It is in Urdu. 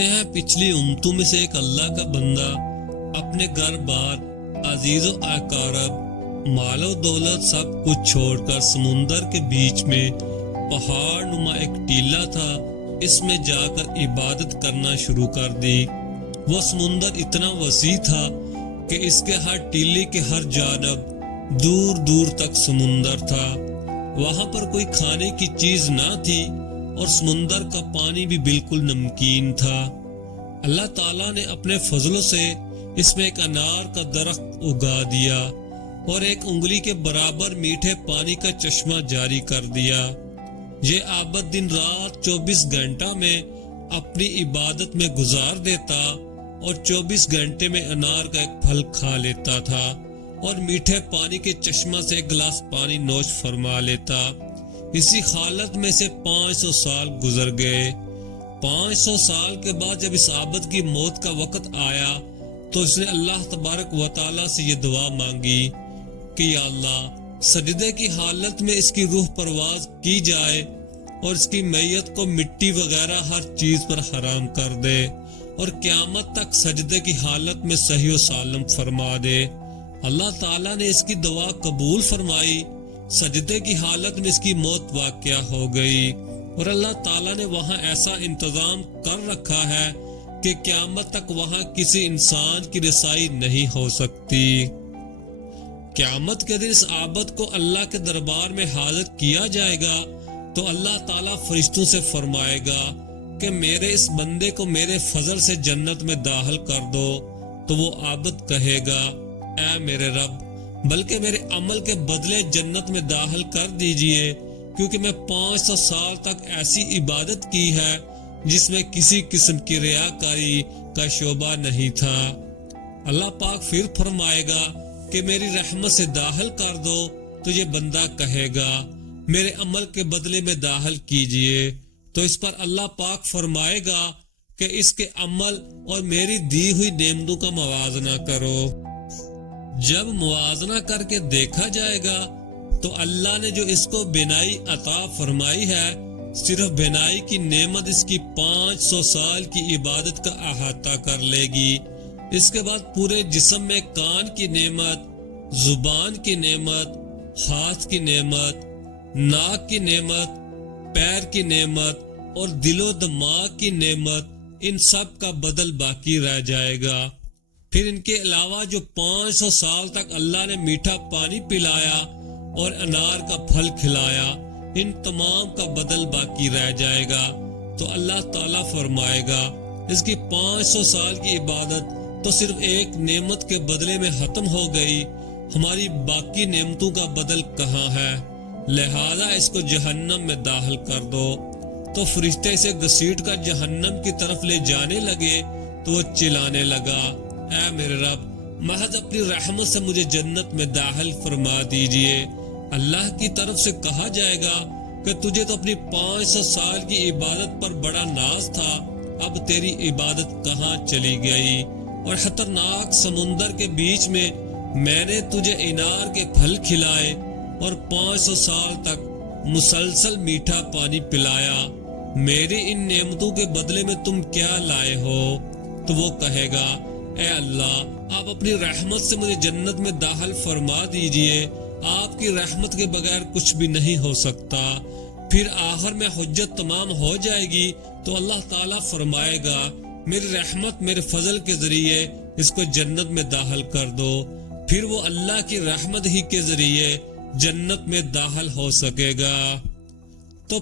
کہتے ہیں پچھلی امتوں میں سے ایک اللہ کا بندہ اپنے گھر بار عزیز و اقارب مال و دولت سب کچھ چھوڑ کر سمندر کے بیچ میں پہاڑ نما ایک ٹیلا تھا، اس میں جا کر عبادت کرنا شروع کر دی۔ وہ سمندر اتنا وسیع تھا کہ اس کے ہر ٹیلے کے ہر جانب دور دور تک سمندر تھا۔ وہاں پر کوئی کھانے کی چیز نہ تھی اور سمندر کا پانی بھی بالکل نمکین تھا۔ اللہ تعالیٰ نے اپنے فضلوں سے اس میں ایک انار کا درخت اگا دیا اور ایک انگلی کے برابر میٹھے پانی کا چشمہ جاری کر دیا۔ یہ عابد دن رات 24 گھنٹہ میں اپنی عبادت میں گزار دیتا اور 24 گھنٹے میں انار کا ایک پھل کھا لیتا تھا اور میٹھے پانی کے چشمہ سے ایک گلاس پانی نوش فرما لیتا۔ اسی حالت میں سے 500 سال گزر گئے۔ 500 سال کے بعد جب اس عابد کی موت کا وقت آیا تو اس نے اللہ تبارک و تعالیٰ سے یہ دعا مانگی کہ یا اللہ، سجدے کی حالت میں اس کی روح پرواز کی جائے اور اس کی میت کو مٹی وغیرہ ہر چیز پر حرام کر دے اور قیامت تک سجدے کی حالت میں صحیح و سالم فرما دے۔ اللہ تعالیٰ نے اس کی دعا قبول فرمائی۔ سجدے کی حالت میں اس کی موت واقع ہو گئی اور اللہ تعالیٰ نے وہاں ایسا انتظام کر رکھا ہے کہ قیامت تک وہاں کسی انسان کی رسائی نہیں ہو سکتی۔ قیامت کے دن اس عابد کو اللہ کے دربار میں حاضر کیا جائے گا تو اللہ تعالیٰ فرشتوں سے فرمائے گا کہ میرے اس بندے کو میرے فضل سے جنت میں داخل کر دو، تو وہ عابد کہے گا اے میرے رب، بلکہ میرے عمل کے بدلے جنت میں داخل کر دیجئے، کیونکہ میں 500 سال تک ایسی عبادت کی ہے جس میں کسی قسم کی ریاکاری کا شعبہ نہیں تھا۔ اللہ پاک پھر فرمائے گا کہ میری رحمت سے داخل کر دو، تو یہ بندہ کہے گا میرے عمل کے بدلے میں داخل کیجئے، تو اس پر اللہ پاک فرمائے گا کہ اس کے عمل اور میری دی ہوئی نعمتوں کا موازنہ کرو۔ جب موازنہ کر کے دیکھا جائے گا تو اللہ نے جو اس کو بینائی عطا فرمائی ہے، صرف بینائی کی نعمت اس کی 500 سال کی عبادت کا احاطہ کر لے گی۔ اس کے بعد پورے جسم میں کان کی نعمت، زبان کی نعمت، ہاتھ کی نعمت، ناک کی نعمت، پیر کی نعمت اور دل و دماغ کی نعمت، ان سب کا بدل باقی رہ جائے گا۔ پھر ان کے علاوہ جو 500 سال تک اللہ نے میٹھا پانی پلایا اور انار کا پھل کھلایا، ان تمام کا بدل باقی رہ جائے گا۔ تو اللہ تعالیٰ فرمائے گا اس کی 500 سال کی عبادت تو صرف ایک نعمت کے بدلے میں ختم ہو گئی، ہماری باقی نعمتوں کا بدل کہاں ہے؟ لہذا اس کو جہنم میں داخل کر دو۔ تو فرشتے اسے گھسیٹ کر جہنم کی طرف لے جانے لگے تو وہ چلانے لگا اے میرے رب، محض اپنی رحمت سے مجھے جنت میں داخل فرما دیجئے۔ اللہ کی طرف سے کہا جائے گا کہ تجھے تو اپنی 500 سال کی عبادت پر بڑا ناز تھا، اب تیری عبادت کہاں چلی گئی؟ اور خطرناک سمندر کے بیچ میں نے تجھے انار کے پھل کھلائے اور 500 سال تک مسلسل میٹھا پانی پلایا، میری ان نعمتوں کے بدلے میں تم کیا لائے ہو؟ تو وہ کہے گا اے اللہ، آپ اپنی رحمت سے مجھے جنت میں داخل فرما دیجئے، آپ کی رحمت کے بغیر کچھ بھی نہیں ہو سکتا۔ پھر آخر میں حجت تمام ہو جائے گی تو اللہ تعالیٰ فرمائے گا میری رحمت میرے فضل کے ذریعے اس کو جنت میں داخل کر دو، پھر وہ اللہ کی رحمت ہی کے ذریعے جنت میں داخل ہو سکے گا۔ تو